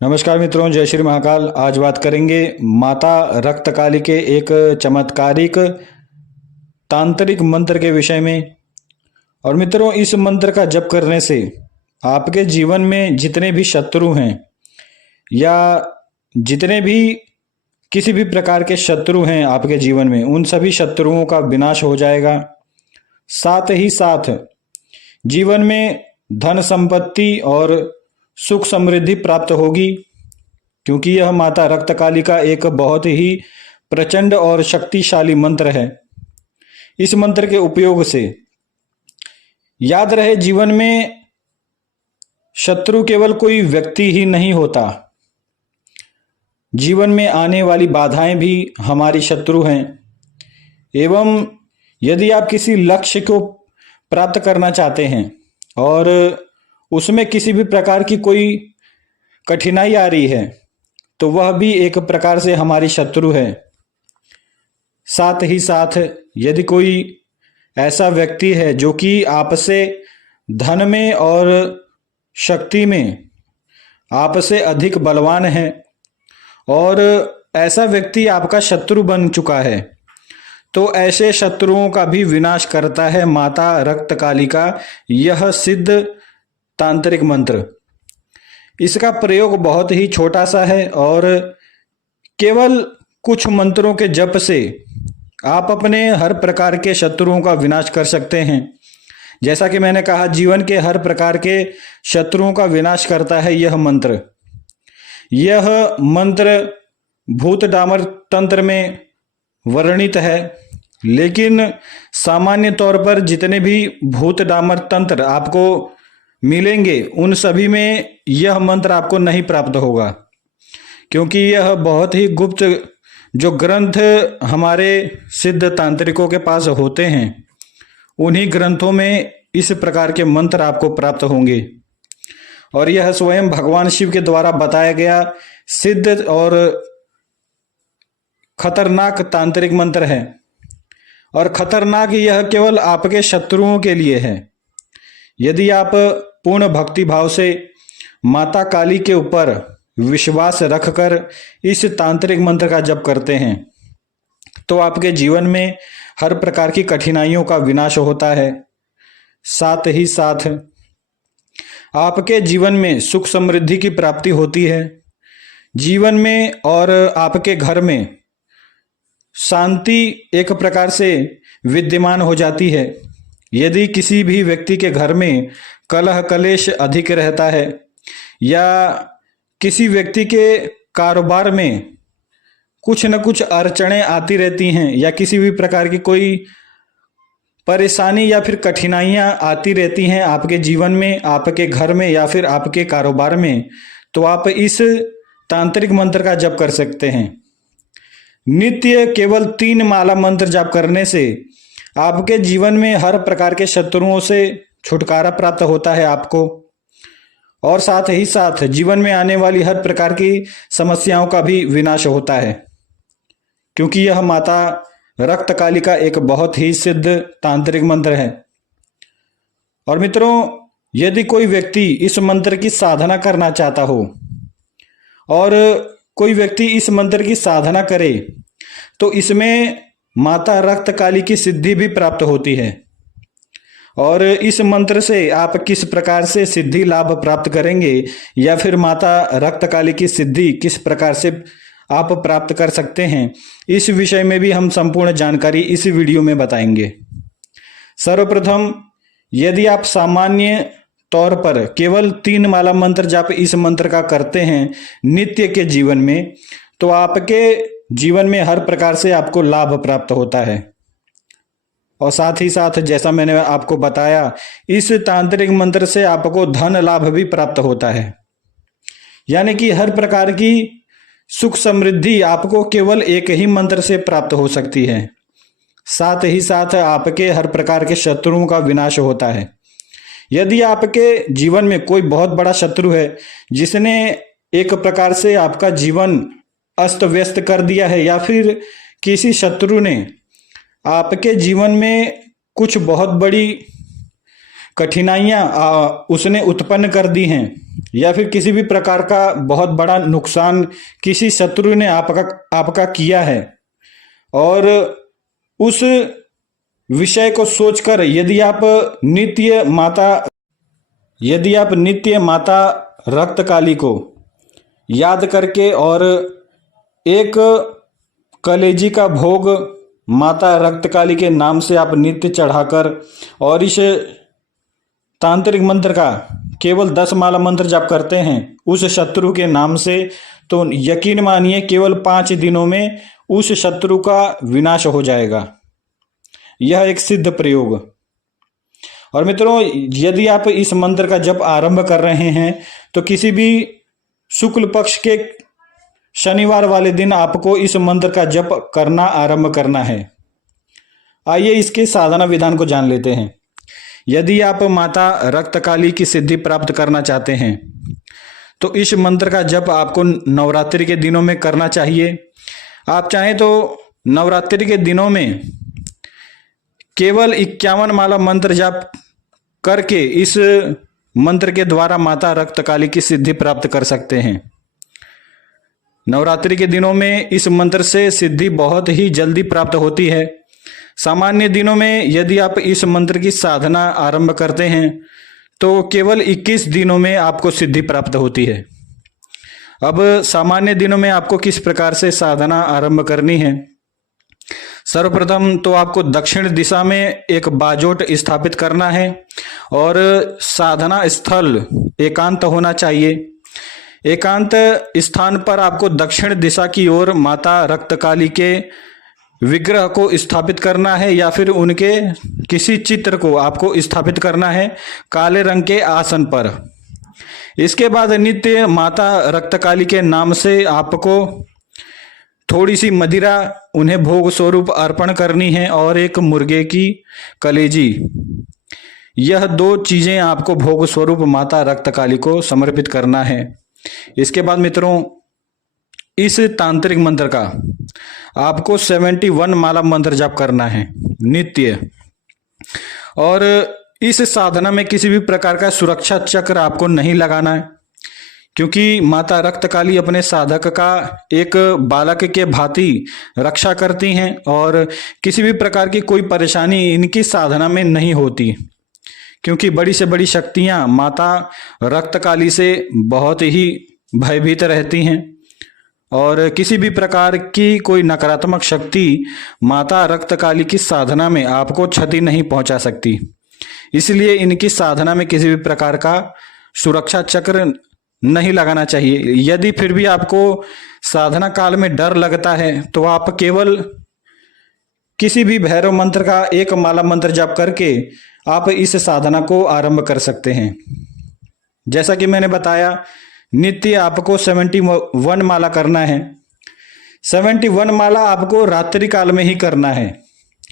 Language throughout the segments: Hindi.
नमस्कार मित्रों, जय श्री महाकाल। आज बात करेंगे माता रक्तकाली के एक चमत्कारिक तांत्रिक मंत्र के विषय में। और मित्रों, इस मंत्र का जप करने से आपके जीवन में जितने भी शत्रु हैं या जितने भी किसी भी प्रकार के शत्रु हैं आपके जीवन में, उन सभी शत्रुओं का विनाश हो जाएगा। साथ ही साथ जीवन में धन संपत्ति और सुख समृद्धि प्राप्त होगी, क्योंकि यह माता रक्तकाली का एक बहुत ही प्रचंड और शक्तिशाली मंत्र है। इस मंत्र के उपयोग से याद रहे, जीवन में शत्रु केवल कोई व्यक्ति ही नहीं होता, जीवन में आने वाली बाधाएं भी हमारी शत्रु हैं। एवं यदि आप किसी लक्ष्य को प्राप्त करना चाहते हैं और उसमें किसी भी प्रकार की कोई कठिनाई आ रही है, तो वह भी एक प्रकार से हमारी शत्रु है। साथ ही साथ यदि कोई ऐसा व्यक्ति है जो कि आपसे धन में और शक्ति में आपसे अधिक बलवान है और ऐसा व्यक्ति आपका शत्रु बन चुका है, तो ऐसे शत्रुओं का भी विनाश करता है माता रक्तकाली का यह सिद्ध तांत्रिक मंत्र। इसका प्रयोग बहुत ही छोटा सा है और केवल कुछ मंत्रों के जप से आप अपने हर प्रकार के शत्रुओं का विनाश कर सकते हैं। जैसा कि मैंने कहा, जीवन के हर प्रकार के शत्रुओं का विनाश करता है यह मंत्र। यह मंत्र भूत डामर तंत्र में वर्णित है, लेकिन सामान्य तौर पर जितने भी भूत डामर तंत्र आपको मिलेंगे उन सभी में यह मंत्र आपको नहीं प्राप्त होगा, क्योंकि यह बहुत ही गुप्त जो ग्रंथ हमारे सिद्ध तांत्रिकों के पास होते हैं, उन्हीं ग्रंथों में इस प्रकार के मंत्र आपको प्राप्त होंगे। और यह स्वयं भगवान शिव के द्वारा बताया गया सिद्ध और खतरनाक तांत्रिक मंत्र है। और खतरनाक यह केवल आपके शत्रुओं के लिए है। यदि आप पूर्ण भक्ति भाव से माता काली के ऊपर विश्वास रखकर इस तांत्रिक मंत्र का जप करते हैं, तो आपके जीवन में हर प्रकार की कठिनाइयों का विनाश होता है। साथ ही साथ आपके जीवन में सुख समृद्धि की प्राप्ति होती है। जीवन में और आपके घर में शांति एक प्रकार से विद्यमान हो जाती है। यदि किसी भी व्यक्ति के घर में कलह कलेश अधिक रहता है या किसी व्यक्ति के कारोबार में कुछ न कुछ अड़चनें आती रहती हैं या किसी भी प्रकार की कोई परेशानी या फिर कठिनाइयां आती रहती हैं आपके जीवन में, आपके घर में या फिर आपके कारोबार में, तो आप इस तांत्रिक मंत्र का जप कर सकते हैं। नित्य केवल 3 माला मंत्र जाप करने से आपके जीवन में हर प्रकार के शत्रुओं से छुटकारा प्राप्त होता है आपको, और साथ ही साथ जीवन में आने वाली हर प्रकार की समस्याओं का भी विनाश होता है, क्योंकि यह माता रक्तकाली का एक बहुत ही सिद्ध तांत्रिक मंत्र है। और मित्रों, यदि कोई व्यक्ति इस मंत्र की साधना करना चाहता हो और कोई व्यक्ति इस मंत्र की साधना करे, तो इसमें माता रक्तकाली की सिद्धि भी प्राप्त होती है। और इस मंत्र से आप किस प्रकार से सिद्धि लाभ प्राप्त करेंगे या फिर माता रक्तकाली की सिद्धि किस प्रकार से आप प्राप्त कर सकते हैं, इस विषय में भी हम संपूर्ण जानकारी इस वीडियो में बताएंगे। सर्वप्रथम, यदि आप सामान्य तौर पर केवल 3 माला मंत्र जाप इस मंत्र का करते हैं नित्य के जीवन में, तो आपके जीवन में हर प्रकार से आपको लाभ प्राप्त होता है। और साथ ही साथ जैसा मैंने आपको बताया, इस तांत्रिक मंत्र से आपको धन लाभ भी प्राप्त होता है, यानी कि हर प्रकार की सुख समृद्धि आपको केवल एक ही मंत्र से प्राप्त हो सकती है। साथ ही साथ आपके हर प्रकार के शत्रुओं का विनाश होता है। यदि आपके जीवन में कोई बहुत बड़ा शत्रु है जिसने एक प्रकार से आपका जीवन अस्त व्यस्त कर दिया है, या फिर किसी शत्रु ने आपके जीवन में कुछ बहुत बड़ी कठिनाइयां उसने उत्पन्न कर दी हैं, या फिर किसी भी प्रकार का बहुत बड़ा नुकसान किसी शत्रु ने आपका किया है, और उस विषय को सोचकर यदि आप नित्य माता रक्तकाली को याद करके और एक कलेजी का भोग माता रक्तकाली के नाम से आप नित्य चढ़ाकर और इस तांत्रिक मंत्र का केवल 10 माला मंत्र जाप करते हैं उस शत्रु के नाम से, तो यकीन मानिए केवल 5 दिनों में उस शत्रु का विनाश हो जाएगा। यह एक सिद्ध प्रयोग। और मित्रों, यदि आप इस मंत्र का जप आरंभ कर रहे हैं तो किसी भी शुक्ल पक्ष के शनिवार वाले दिन आपको इस मंत्र का जप करना आरंभ करना है। आइए इसके साधना विधान को जान लेते हैं। यदि आप माता रक्तकाली की सिद्धि प्राप्त करना चाहते हैं तो इस मंत्र का जप आपको नवरात्रि के दिनों में करना चाहिए। आप चाहें तो नवरात्रि के दिनों में केवल 51 माला मंत्र जाप करके इस मंत्र के द्वारा माता रक्तकाली की सिद्धि प्राप्त कर सकते हैं। नवरात्रि के दिनों में इस मंत्र से सिद्धि बहुत ही जल्दी प्राप्त होती है। सामान्य दिनों में यदि आप इस मंत्र की साधना आरंभ करते हैं तो केवल 21 दिनों में आपको सिद्धि प्राप्त होती है। अब सामान्य दिनों में आपको किस प्रकार से साधना आरंभ करनी है? सर्वप्रथम तो आपको दक्षिण दिशा में एक बाजोट स्थापित करना है और साधना स्थल एकांत होना चाहिए। एकांत स्थान पर आपको दक्षिण दिशा की ओर माता रक्तकाली के विग्रह को स्थापित करना है या फिर उनके किसी चित्र को आपको स्थापित करना है काले रंग के आसन पर। इसके बाद नित्य माता रक्तकाली के नाम से आपको थोड़ी सी मदिरा उन्हें भोग स्वरूप अर्पण करनी है और एक मुर्गे की कलेजी। यह 2 चीजें आपको भोग स्वरूप माता रक्तकाली को समर्पित करना है। इसके बाद मित्रों, इस तांत्रिक मंत्र का आपको 71 माला मंत्र जाप करना है नित्य। और इस साधना में किसी भी प्रकार का सुरक्षा चक्र आपको नहीं लगाना है, क्योंकि माता रक्तकाली अपने साधक का एक बालक के भांति रक्षा करती हैं और किसी भी प्रकार की कोई परेशानी इनकी साधना में नहीं होती, क्योंकि बड़ी से बड़ी शक्तियां माता रक्तकाली से बहुत ही भयभीत रहती हैं और किसी भी प्रकार की कोई नकारात्मक शक्ति माता रक्तकाली की साधना में आपको क्षति नहीं पहुंचा सकती। इसलिए इनकी साधना में किसी भी प्रकार का सुरक्षा चक्र नहीं लगाना चाहिए। यदि फिर भी आपको साधना काल में डर लगता है तो आप केवल किसी भी भैरव मंत्र का 1 माला मंत्र जाप करके आप इस साधना को आरंभ कर सकते हैं। जैसा कि मैंने बताया, नित्य आपको 71 माला करना है। 71 माला आपको रात्रि काल में ही करना है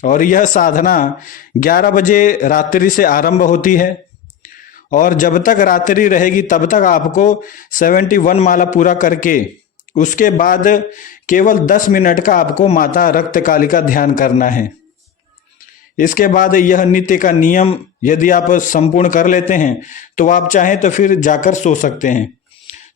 और यह साधना 11 बजे रात्रि से आरंभ होती है और जब तक रात्रि रहेगी तब तक आपको 71 माला पूरा करके उसके बाद केवल 10 मिनट का आपको माता रक्तकाली का ध्यान करना है। इसके बाद यह नित्य का नियम यदि आप संपूर्ण कर लेते हैं तो आप चाहें तो फिर जाकर सो सकते हैं।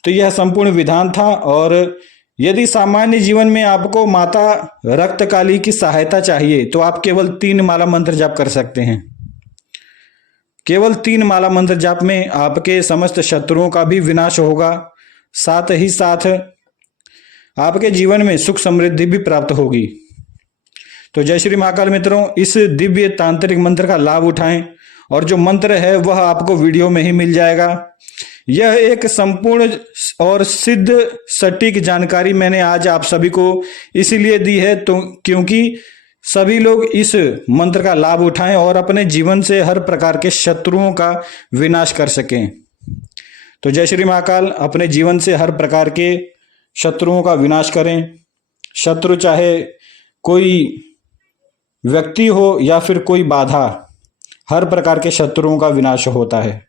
तो यह संपूर्ण विधान था। और यदि सामान्य जीवन में आपको माता रक्तकाली की सहायता चाहिए तो आप केवल 3 माला मंत्र जाप कर सकते हैं। केवल 3 माला मंत्र जाप में आपके समस्त शत्रुओं का भी विनाश होगा, साथ ही साथ आपके जीवन में सुख समृद्धि भी प्राप्त होगी। तो जय श्री महाकाल मित्रों, इस दिव्य तांत्रिक मंत्र का लाभ उठाएं और जो मंत्र है वह आपको वीडियो में ही मिल जाएगा। यह एक संपूर्ण और सिद्ध सटीक जानकारी मैंने आज आप सभी को इसीलिए दी है तो क्योंकि सभी लोग इस मंत्र का लाभ उठाएं और अपने जीवन से हर प्रकार के शत्रुओं का विनाश कर सकें। तो जय श्री महाकाल, अपने जीवन से हर प्रकार के शत्रुओं का विनाश करें। शत्रु चाहे कोई व्यक्ति हो या फिर कोई बाधा, हर प्रकार के शत्रुओं का विनाश होता है।